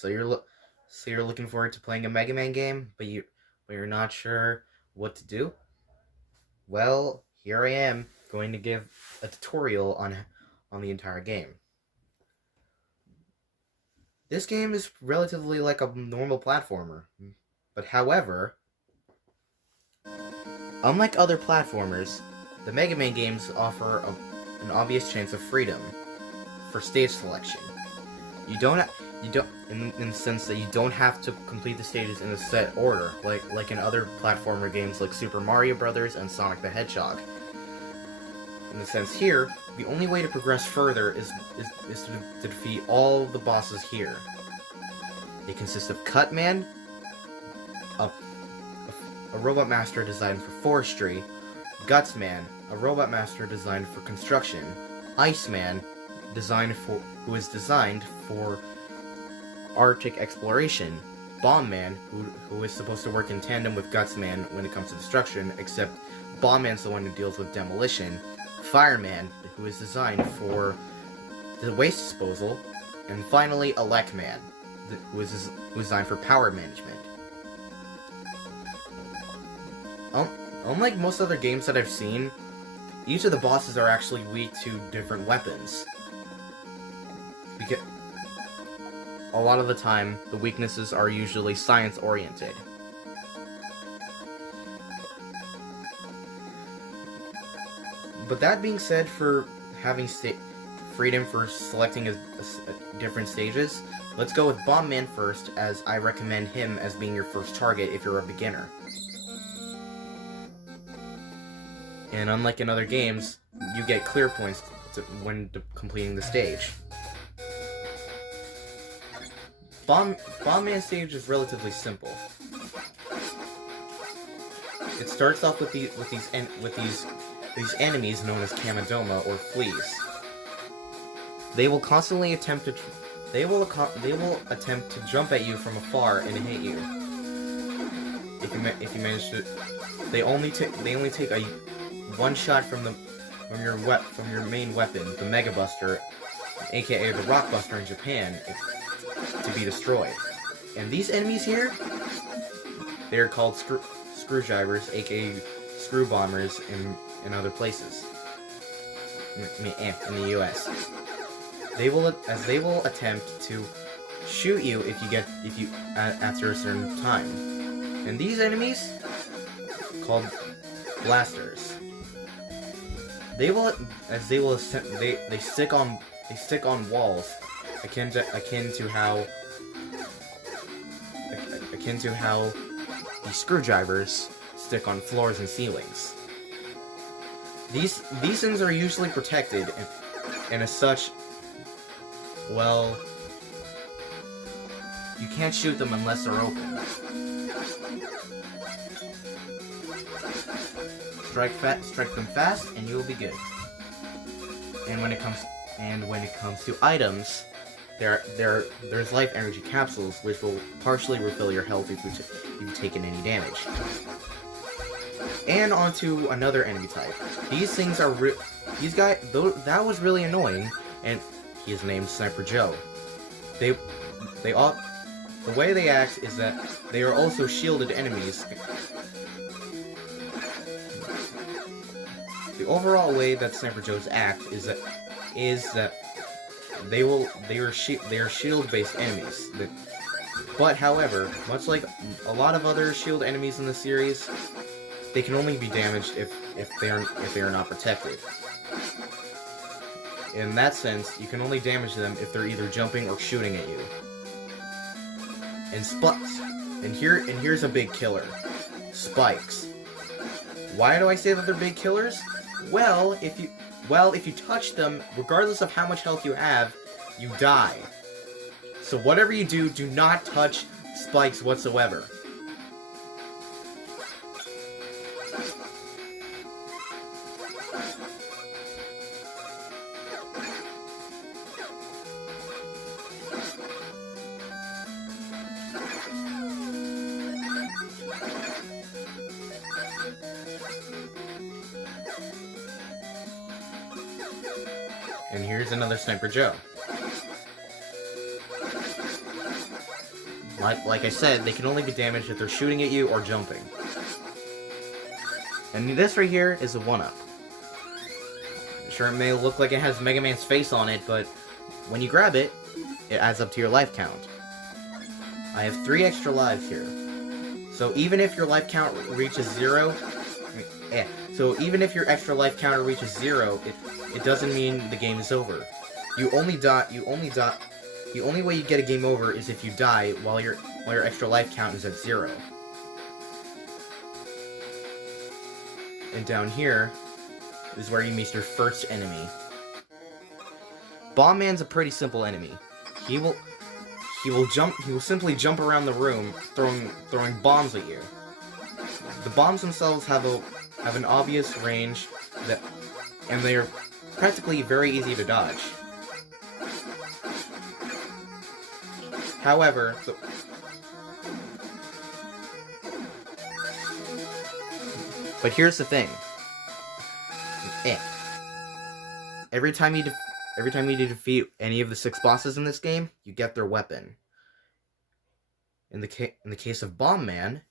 So you're looking forward to playing a Mega Man game, but you're not sure what to do? Well, here I am going to give a tutorial on the entire game. This game is relatively like a normal platformer, but however, unlike other platformers, the Mega Man games offer an obvious chance of freedom for stage selection. You don't in the sense that you don't have to complete the stages in a set order, like in other platformer games like Super Mario Bros. And Sonic the Hedgehog. In the sense here, the only way to progress further is to defeat all the bosses here. They consist of Cutman, a robot master designed for forestry, Gutsman, a robot master designed for construction, Iceman, who is designed for Arctic exploration, Bombman, who is supposed to work in tandem with Gutsman when it comes to destruction, except Bombman's the one who deals with demolition, Fireman, who is designed for the waste disposal, and finally Elecman, who is designed for power management. Unlike most other games that I've seen, each of the bosses are actually weak to different weapons. Because a lot of the time, the weaknesses are usually science-oriented. But that being said, for having freedom for selecting different stages, let's go with Bombman first, as I recommend him as being your first target if you're a beginner. And unlike in other games, you get clear points when completing the stage. Bombman stage is relatively simple. It starts off with these enemies known as Kamidoma or fleas. They will constantly attempt to jump at you from afar and hit you. If you manage to, they only take a one shot from your main weapon, the Mega Buster, aka the Rock Buster in Japan, to be destroyed. And these enemies here, they are called screwdrivers, aka screw bombers in other places. In the US. They will attempt to shoot you after a certain time. And these enemies, called blasters, they stick on walls, akin to how the screwdrivers stick on floors and ceilings. These things are usually protected, and as such, well, you can't shoot them unless they're open. Strike them fast, and you will be good. And when it comes to items, there's life energy capsules, which will partially refill your health if you've taken any damage. And onto another enemy type. These things are that was really annoying, and he is named Sniper Joe. The way they act is that they are also shielded enemies. The overall way that Sniper Joes act is that they are shield-based enemies. But however, much like a lot of other shield enemies in the series, they can only be damaged if they are not protected. In that sense, you can only damage them if they're either jumping or shooting at you. And here's a big killer. Spikes. Why do I say that they're big killers? Well, if you touch them, regardless of how much health you have, you die. So whatever you do not touch spikes whatsoever. And here's another Sniper Joe. Like I said, they can only be damaged if they're shooting at you or jumping. And this right here is a 1-up. Sure, it may look like it has Mega Man's face on it, but when you grab it, it adds up to your life count. I have 3 extra lives here. So even if your life count reaches 0, so even if your extra life counter reaches 0, it doesn't mean the game is over. The only way you get a game over is if you die while your extra life count is at 0. And down here is where you meet your first enemy. Bomb Man's a pretty simple enemy. He will simply jump around the room throwing bombs at you. The bombs themselves have an obvious range and they are practically very easy to dodge. However, but here's the thing. Every time you defeat any of the 6 bosses in this game, you get their weapon. In the case of Bomb Man,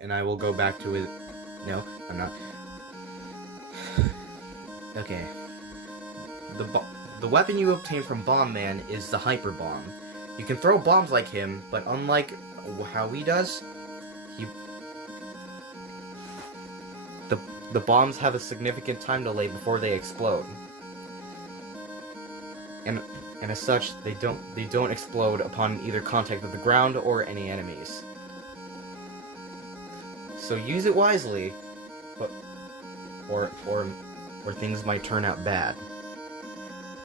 and I will go back to it. No, I'm not. Okay. The weapon you obtain from Bomb Man is the Hyper Bomb. You can throw bombs like him, but unlike how he does, the bombs have a significant time delay before they explode. And as such, they don't explode upon either contact with the ground or any enemies. So use it wisely, or things might turn out bad.